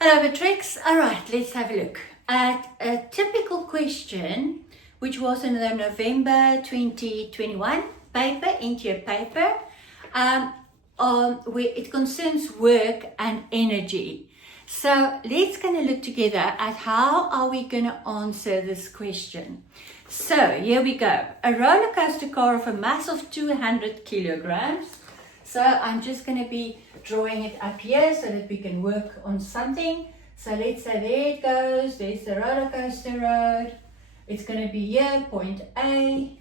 Hello, Matrix. All right, let's have a look at a typical question, which was in the November 2021 paper, into your paper, where it concerns work and energy. So let's kind of look together at how are we going to answer this question. So here we go. A roller coaster car of a mass of 200 kilograms. So I'm just going to be drawing it up here so that we can work on something. So let's say there it goes. There's the roller coaster road. It's going to be here, point A.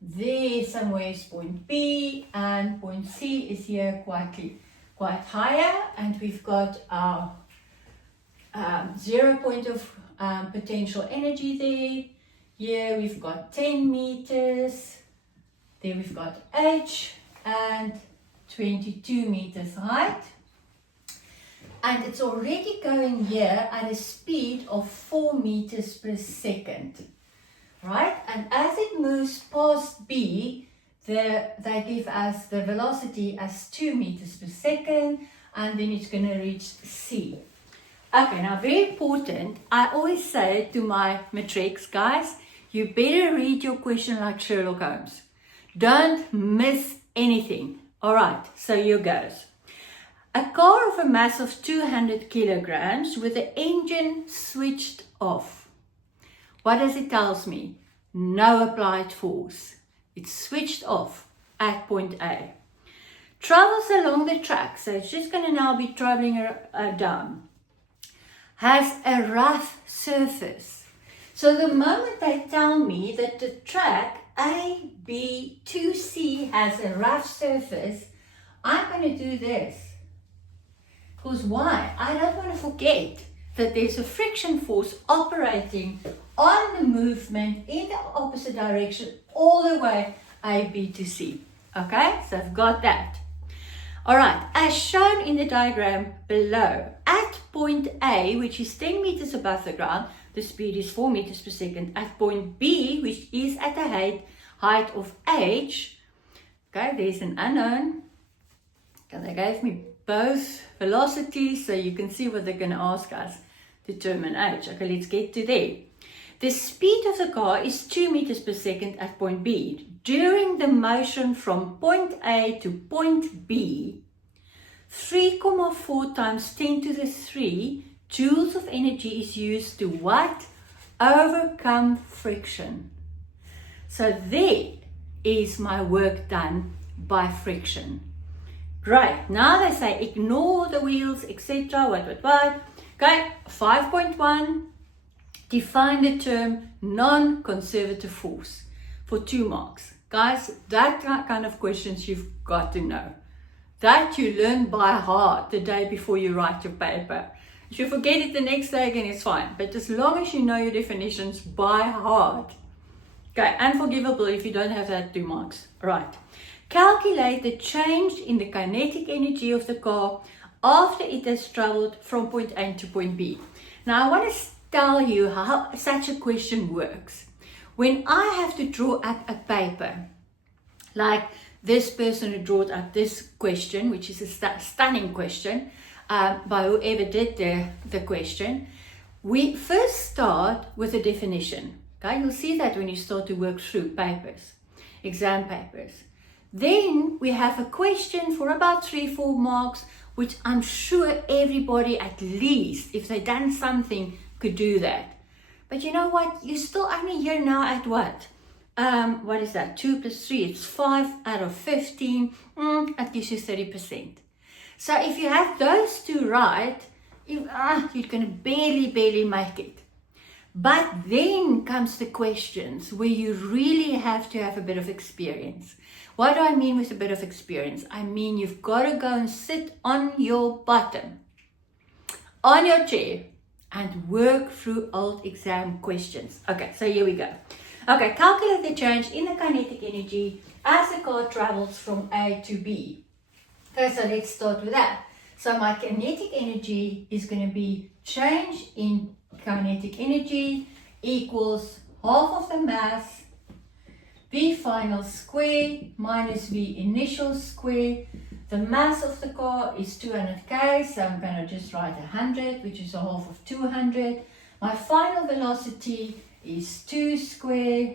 There somewhere is point B, and point C is here quite higher. And we've got our 0 point of potential energy there. Here we've got 10 meters. There we've got H and 22 meters height, and it's already going here at a speed of 4 meters per second, right? And as it moves past B, they give us the velocity as 2 meters per second, and then it's going to reach C. Okay, now very important, I always say to my matrics guys, you better read your question like Sherlock Holmes. Don't miss anything. All right, so here goes. A car of a mass of 200 kilograms with the engine switched off. What does it tell me? No applied force. It's switched off at point A. Travels along the track, so it's just going to now be traveling down. Has a rough surface. So the moment they tell me that the track A, B, 2C has a rough surface, I'm going to do this. Because why? I don't want to forget that there's a friction force operating on the movement in the opposite direction all the way A, B to C. Okay, so I've got that. All right, as shown in the diagram below, at point A, which is 10 meters above the ground, the speed is 4 meters per second. At point B, which is at the height of H, okay, there's an unknown. Okay, they gave me both velocities, so you can see what they're going to ask us. Determine H. Okay, let's get to there. The speed of the car is 2 meters per second at point B. During the motion from point A to point B, 3,4 times 10 to the 3 joules of energy is used to what? Overcome friction. So there is my work done by friction. Great. Now they say ignore the wheels, etc. What. Okay, 5.1. Define the term non-conservative force for 2 marks. Guys, that kind of questions you've got to know. That you learn by heart the day before you write your paper. If you forget it the next day again, it's fine. But as long as you know your definitions by heart. Okay, unforgivable if you don't have that 2 marks. Right. Calculate the change in the kinetic energy of the car after it has traveled from point A to point B. Now I want to tell you how such a question works. When I have to draw up a paper, like this person who drew up this question, which is a stunning question, by whoever did the question, we first start with a definition. Okay, you'll see that when you start to work through papers, exam papers. Then we have a question for about 3-4 marks, which I'm sure everybody, at least if they've done something, could do that. But you know what? You're still only here now at what? What is that? 2 plus 3, it's 5 out of 15. That gives you 30%. So if you have those 2 right, you're going to barely make it. But then comes the questions where you really have to have a bit of experience. What do I mean with a bit of experience? I mean you've got to go and sit on your bottom, on your chair, and work through old exam questions. Okay, so here we go. Okay, calculate the change in the kinetic energy as the car travels from A to B. Okay, so let's start with that. So my kinetic energy is going to be change in kinetic energy equals half of the mass, V final square minus V initial square. The mass of the car is 200 k, so I'm going to just write 100, which is a half of 200. My final velocity is 2 square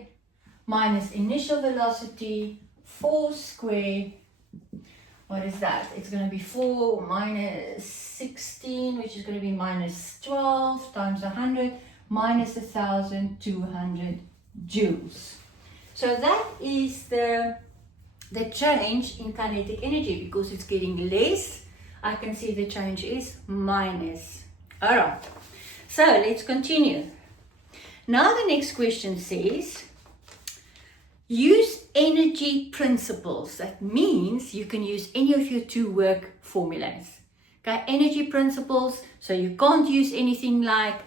minus initial velocity 4 square. What is that? It's going to be 4 minus 16, which is going to be minus 12 times 100 minus 1,200 joules. So that is the change in kinetic energy. Because it's getting less, I can see the change is minus. All right, so let's continue. Now the next question says, use energy principles. That means you can use any of your two work formulas. Okay, energy principles, so you can't use anything like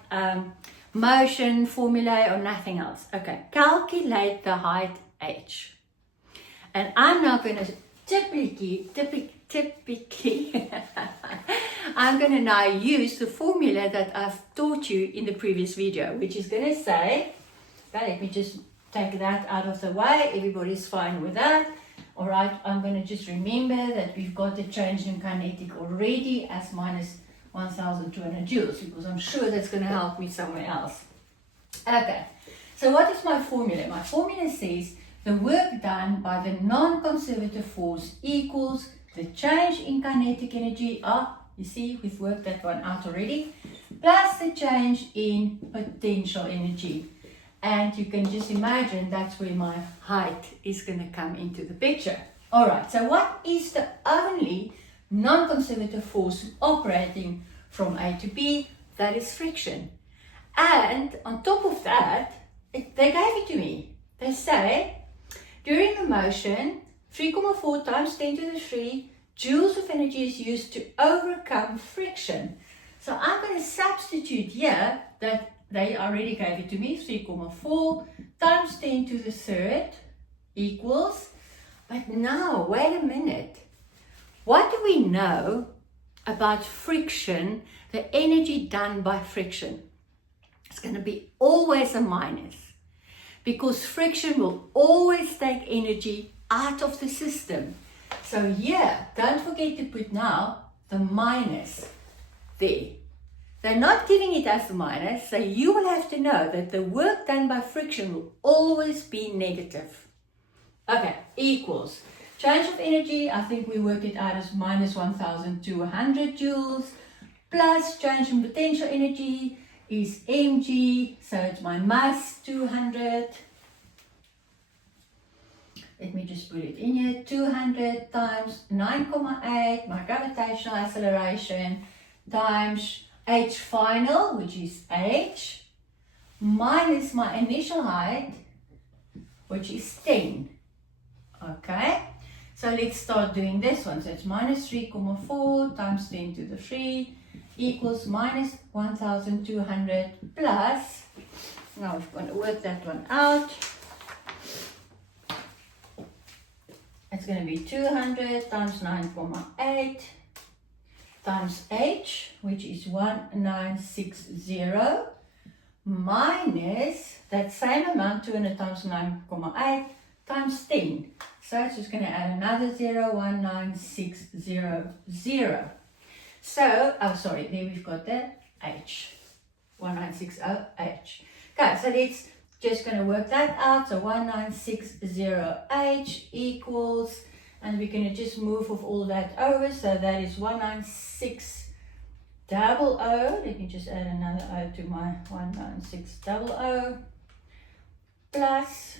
motion formula or nothing else. Okay, calculate the height h. And I'm now going to typically I'm going to now use the formula that I've taught you in the previous video, which is going to say, okay, let me just take that out of the way. Everybody's fine with that. All right, I'm going to just remember that we've got the change in kinetic already as minus 1,200 joules, because I'm sure that's going to help me somewhere else. Okay, so what is my formula? My formula says the work done by the non-conservative force equals the change in kinetic energy. You see, we've worked that one out already, plus the change in potential energy. And you can just imagine that's where my height is going to come into the picture. All right, so what is the only non-conservative force operating from A to B? That is friction. And on top of that, they gave it to me. They say, during a motion, 3,4 times 10 to the 3 joules of energy is used to overcome friction. So I'm going to substitute here that they already gave it to me, 3,4 times 10 to the third equals, but now, wait a minute. What do we know about friction, the energy done by friction? It's going to be always a minus, because friction will always take energy out of the system. So here, don't forget to put now the minus there. They're not giving it as a minus, so you will have to know that the work done by friction will always be negative. Okay, equals. Change of energy, I think we worked it out as minus 1,200 joules, plus change in potential energy is mg, so it's my mass 200. Let me just put it in here, 200 times 9,8, my gravitational acceleration, times h final, which is h, minus my initial height, which is 10. Okay, so let's start doing this one. So it's minus 3,4 times 10 to the 3 equals minus 1,200 plus, now we're going to work that one out. It's going to be 200 times 9,8 times h, which is 1960, minus that same amount, 200 times 9,8 times 10. So it's just going to add another 0, 1960. So, oh sorry, there we've got the h, 1960h. Okay, so let's just going to work that out. So 1960h equals, and we're going to just move of all that over. So that is 19600. Let me just add another O to my 19600 plus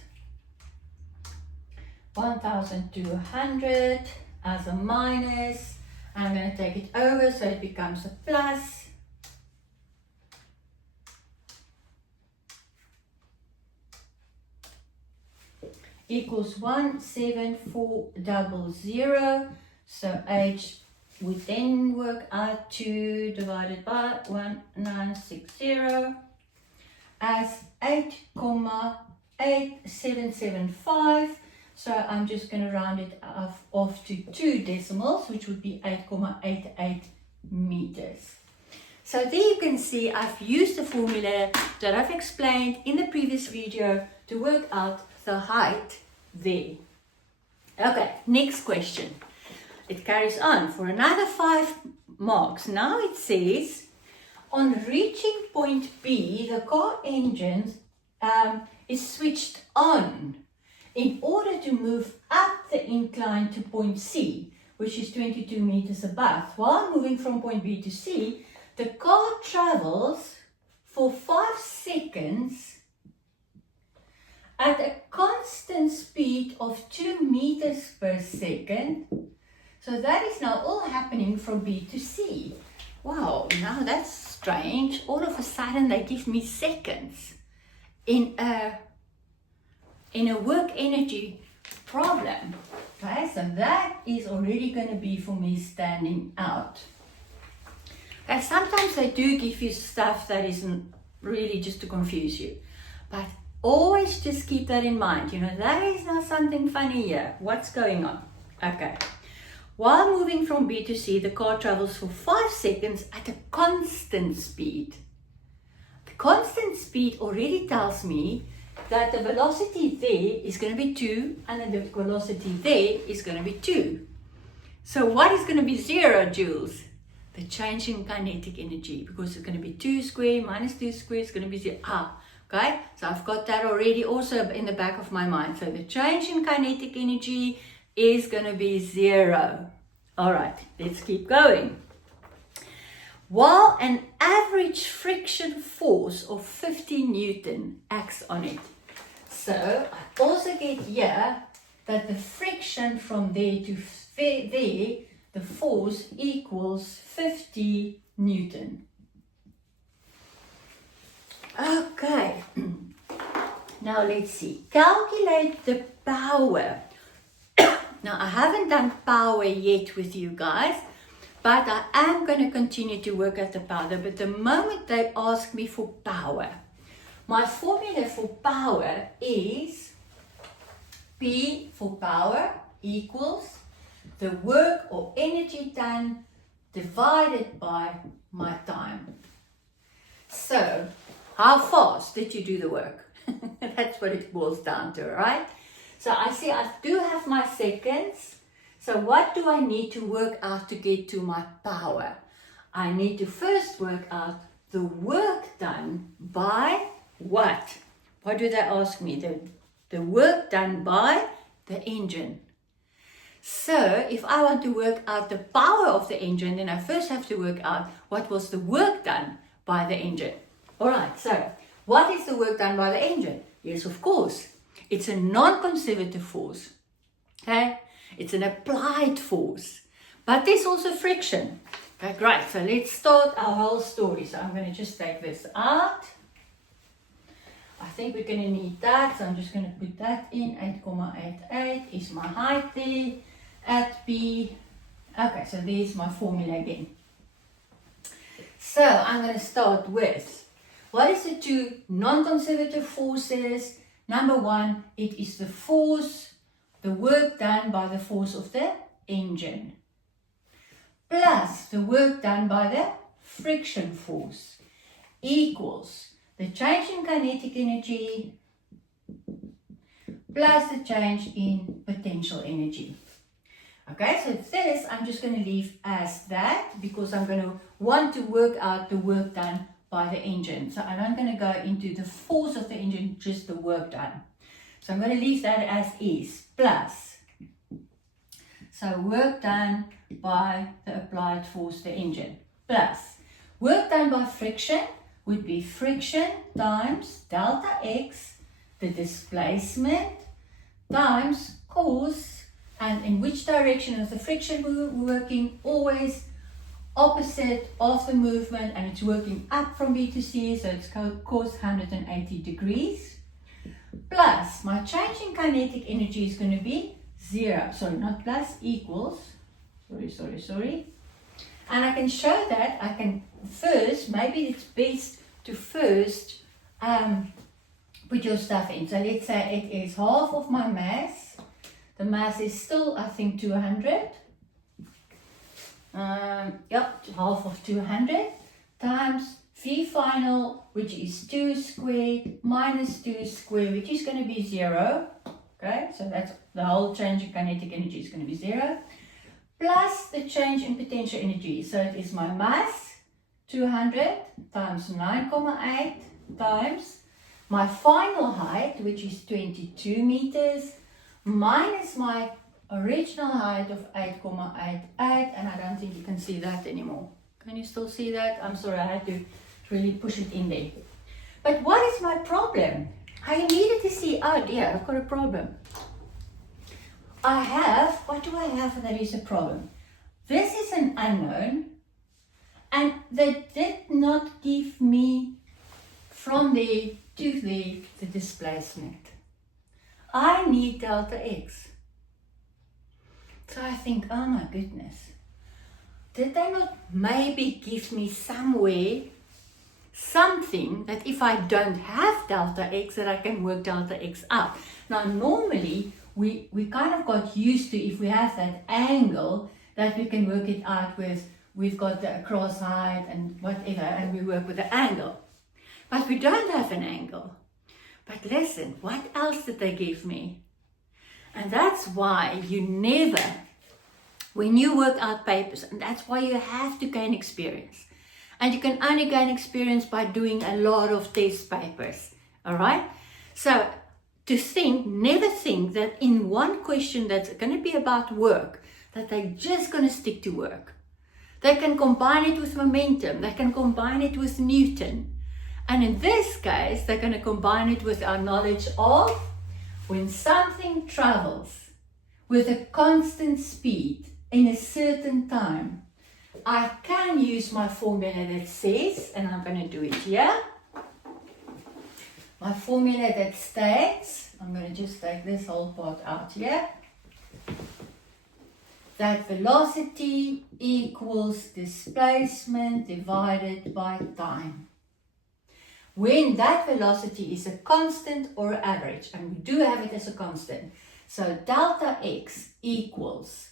1,200 as a minus. I'm going to take it over so it becomes a plus. Equals 17400. So h would then work out to divided by 1960 as 8,8775. So I'm just going to round it off to 2 decimals, which would be 8,88 meters. So there you can see I've used the formula that I've explained in the previous video to work out the height there. Okay, next question. it carries on for another 5 marks. Now it says, on reaching point B, the car engine is switched on in order to move up the incline to point C, which is 22 meters above. While moving from point B to C, the car travels for 5 seconds at a constant speed of 2 meters per second. So that is now all happening from B to C. Wow, now that's strange. All of a sudden they give me seconds in a work energy problem. Okay, so that is already going to be for me standing out. And sometimes they do give you stuff that isn't really just to confuse you. But always just keep that in mind. You know, that is not something funny here. What's going on? Okay. While moving from B to C, the car travels for 5 seconds at a constant speed. The constant speed already tells me that the velocity there is going to be 2 and then the velocity there is going to be 2. So what is going to be 0 joules? The change in kinetic energy, because it's going to be 2 squared minus 2 squared is going to be 0. Okay, so I've got that already also in the back of my mind. So the change in kinetic energy is going to be 0. All right, let's keep going. While an average friction force of 50 Newton acts on it. So I also get here that the friction from there to there, the force equals 50 Newton. Okay, now let's see. Calculate the power. Now I haven't done power yet with you guys, but I am going to continue to work at the power. But the moment they ask me for power, my formula for power is P for power equals the work or energy done divided by my time. So, how fast did you do the work? That's what it boils down to, right? So I see I do have my seconds. So what do I need to work out to get to my power? I need to first work out the work done by what? What do they ask me? The work done by the engine. So if I want to work out the power of the engine, then I first have to work out what was the work done by the engine. All right, so what is the work done by the engine? Yes, of course. It's a non-conservative force. Okay? It's an applied force. But there's also friction. Okay, great. So let's start our whole story. So I'm going to just take this out. I think we're going to need that. So I'm just going to put that in. 8,88 is my height there at B. Okay, so there's my formula again. So I'm going to start with, what is the two non-conservative forces? Number one, it is the force, the work done by the force of the engine, plus the work done by the friction force, equals the change in kinetic energy plus the change in potential energy. Okay, so this I'm just going to leave as that because I'm going to want to work out the work done by the engine. So I'm not going to go into the force of the engine, just the work done. So I'm going to leave that as is, plus. So work done by the applied force, the engine, plus work done by friction would be friction times delta x, the displacement, times cos, and in which direction is the friction working? Always opposite of the movement, and it's working up from B to C, so it's cos 180 degrees. Plus, my change in kinetic energy is going to be 0. Sorry, not plus, equals. Sorry. And I can show that. I can first, maybe it's best to first put your stuff in. So let's say it is half of my mass. The mass is still, I think, 200. Half of 200 times V final, which is 2 squared minus 2 squared, which is going to be 0. Okay, so that's the whole change in kinetic energy is going to be 0. plus the change in potential energy. So it is my mass, 200 times 9,8 times my final height, which is 22 meters, minus my original height of 8,88, and I don't think you can see that anymore. Can you still see that? I'm sorry, I had to really push it in there. But what is my problem? I immediately see, oh dear, I've got a problem. What do I have that is a problem? This is an unknown, and they did not give me from there to there the displacement. I need delta x. So I think, oh my goodness, did they not maybe give me somewhere something that if I don't have delta x, that I can work delta x out? Now normally we kind of got used to, if we have that angle, that we can work it out with, we've got the cross height and whatever, and we work with the angle. But we don't have an angle. But listen, what else did they give me? And that's why you never, when you work out papers, and that's why you have to gain experience. And you can only gain experience by doing a lot of test papers, all right? So never think that in one question that's going to be about work, that they're just going to stick to work. They can combine it with momentum. They can combine it with Newton. And in this case, they're going to combine it with our knowledge of when something travels with a constant speed in a certain time, I can use my formula that says, and I'm going to do it here, my formula that states, I'm going to just take this whole part out here, that velocity equals displacement divided by time. When that velocity is a constant or average, and we do have it as a constant, so delta x equals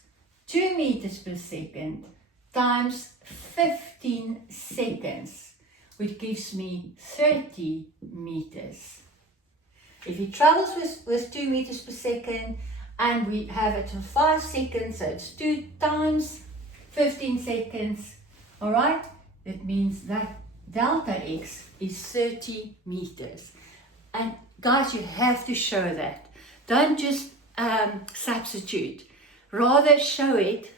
2 meters per second times 15 seconds, which gives me 30 meters. If he travels with 2 meters per second, and we have it for 5 seconds, so it's 2 times 15 seconds, all right? That means that delta x is 30 meters. And guys, you have to show that. Don't just substitute. Rather show it,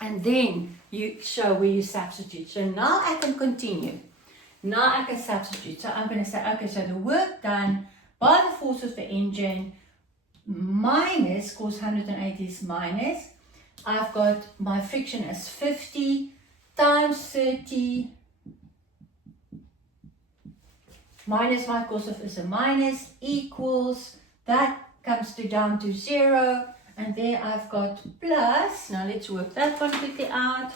and then you show where you substitute. So now I can continue. Now I can substitute. So I'm going to say, okay, so the work done by the force of the engine minus, cos 180 is minus, I've got my friction as 50 times 30 minus my cos of is a minus equals, that comes down to 0, and there I've got plus, now let's work that one quickly out.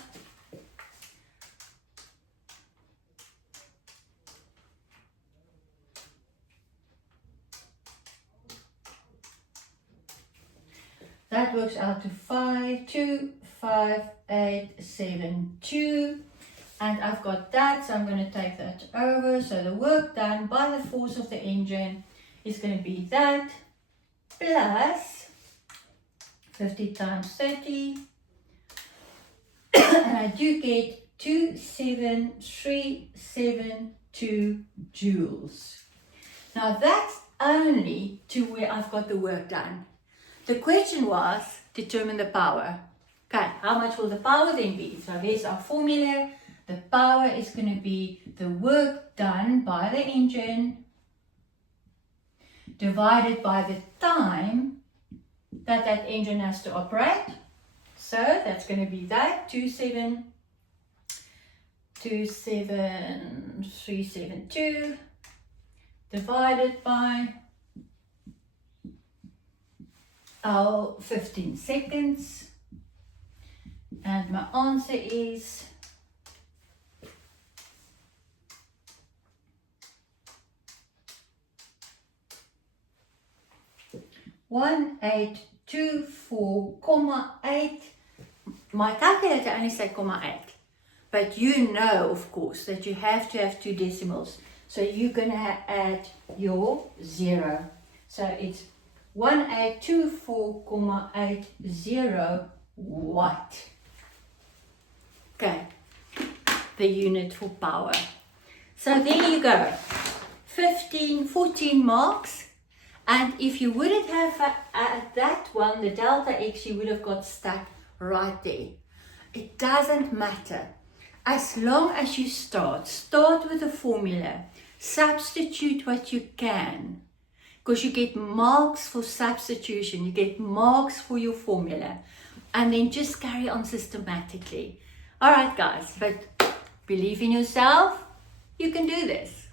That works out to 5,25872, and I've got that, so I'm going to take that over. So the work done by the force of the engine is going to be that plus 50 times 30, and I do get 27372 joules. Now that's only to where I've got the work done. The question was, determine the power. Okay, how much will the power then be? So here's our formula. The power is going to be the work done by the engine divided by the time that engine has to operate. So that's going to be that, 27372 divided by our 15 seconds, and my answer is 1824,8. My calculator only said 0.8, but you know, of course, that you have to have 2 decimals. So you're going to add your 0. So it's 1824,80 watt. Okay, the unit for power. So there you go, 14 marks. And if you wouldn't have that one, the delta x, you would have got stuck right there. It doesn't matter. As long as you start with a formula, substitute what you can, because you get marks for substitution, you get marks for your formula, and then just carry on systematically. All right, guys, but believe in yourself, you can do this.